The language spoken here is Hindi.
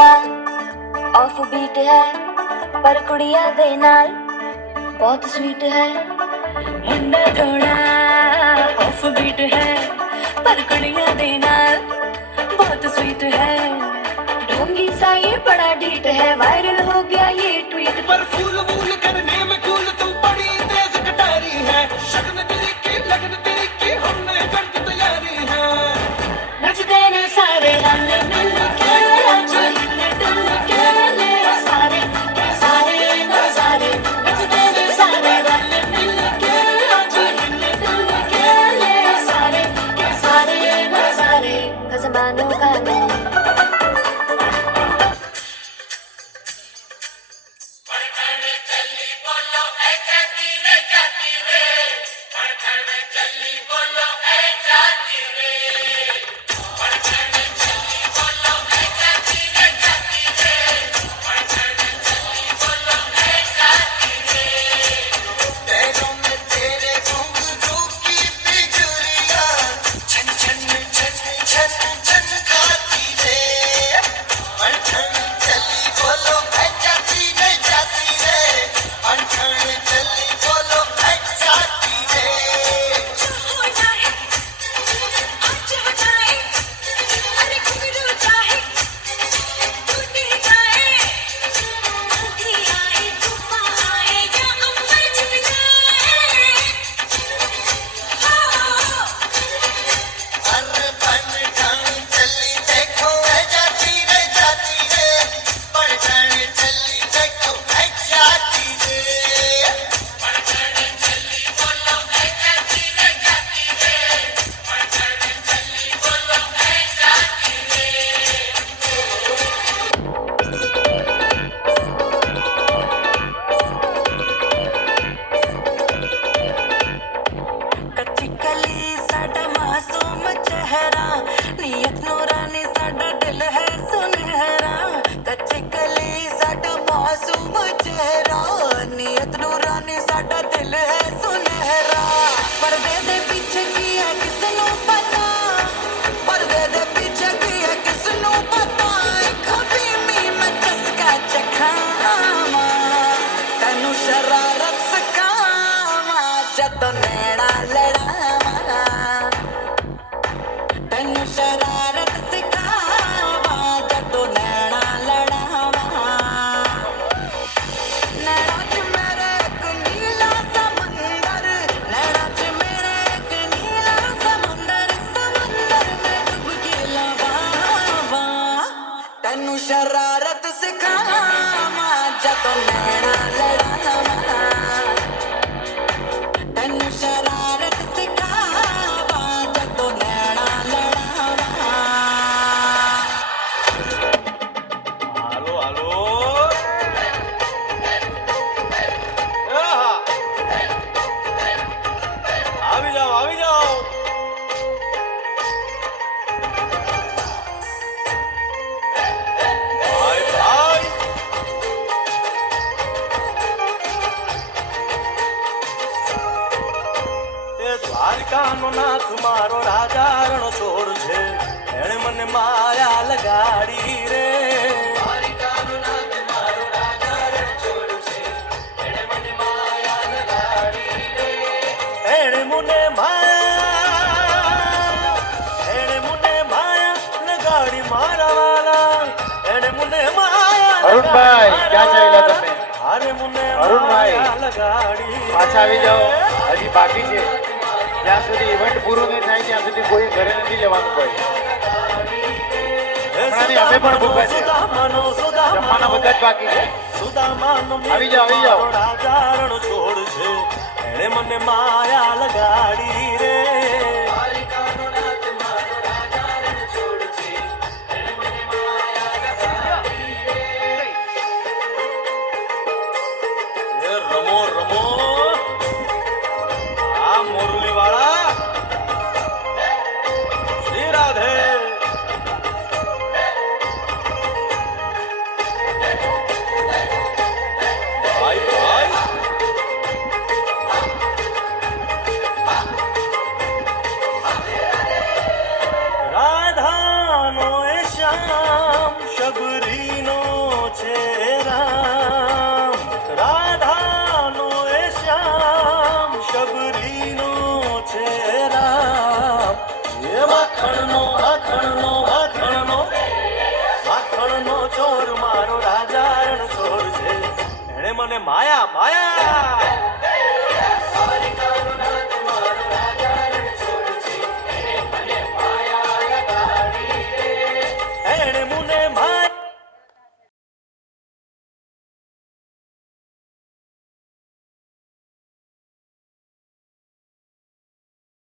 थोड़ा ऑफ बीट है पर कुड़िया दे नाल बहुत स्वीट है। मुंडा थोड़ा ऑफ बीट है पर कुड़िया दे नाल बहुत स्वीट है। ढोंगी सा ये बड़ा ढीठ है, वायरल हो गया ये ट्वीट। पर फूल वूल करने में कूल तू बड़ी तेज कटारी है। शगन तेरी की लगन तेरी की हमने कर दी तैयारी है। नचते ने सारे रल मिल के आज हिले डुल के ले सारे के सारे नजारे। नचते ने सारे रल मिल के आज हिले डुल के ले सारे के सारे नजारे। खजमानों का मैं पैरों में तेरे घुंघरू की बिजुरियां छन छन छन छन छन खाती रे। अनछन चली बोलो है जाती रे जाती रे। अनछन चली बोलो है जाती रे। अरे बन ढंग चली देखो है जाती रे जाती रे। बढ़न चली देखो है जाती रे। कच्ची कली साडा मासूम चेहरा, नीयत नूरानी साडा दिल है सुनहरा। कच्ची कली साडा मासूम चेहरा, नीयत नूरानी साडा दिल है सुनहरा। पर्दे दे पीछे की है किसनू पता, पर्दे दे पीछे की है किसनू पता। कभी मी मैं चस्का चखावा, तैनू शरारत सिखावा जदों नैना लड़ावा। तैनू शरारत सिखावा जदों नैना लड़ावा। नैना च मेरे एक नीला समंदर, नैना च मेरे एक नीला समंदर। समंदर में डुबकी लगावा, तैनू शरारत सिखावा जदों नैना लड़ावा। तैनू शरारत सिखावा जदों नैना लड़ावा। હાલો હાલો આહા. આવી જાઓ આવી જાઓ. ભાઈ ભાઈ એ દ્વારકાનો નાથ મારો રાજા રણછોડ છે, એણે મને માયા લગાડી રે. દ્વારકાનો નાથ મારો રાજા રણછોડ છે, એણે મને માયા લગાડી રે. એણે મને માયા લગાડી મારા વાલા. એણે મને માયા અરુણભાઈ, ક્યાં ચાલ્યા તમે? અરે મને અરુણભાઈ, માયા લગાડી પાછા આવી જાઓ, હજી બાકી છે. જ્યાં સુધી ઇવેન્ટ પૂરું નહીં થાય ત્યાં સુધી કોઈ ઘરે નથી જવાનું. કોઈ હમણાંથી અમે પણ ભૂખ્યા છે, જમવાના બધા જ બાકી છે. આવી જાઓ આવી જાઓ. રાજારણ છોડ છે, એણે મને માયા લગાડી રે. એ રમો રમો આ મોરલી વાળા શ્રી રાધે. ભાઈ ભાઈ મને માયા માયા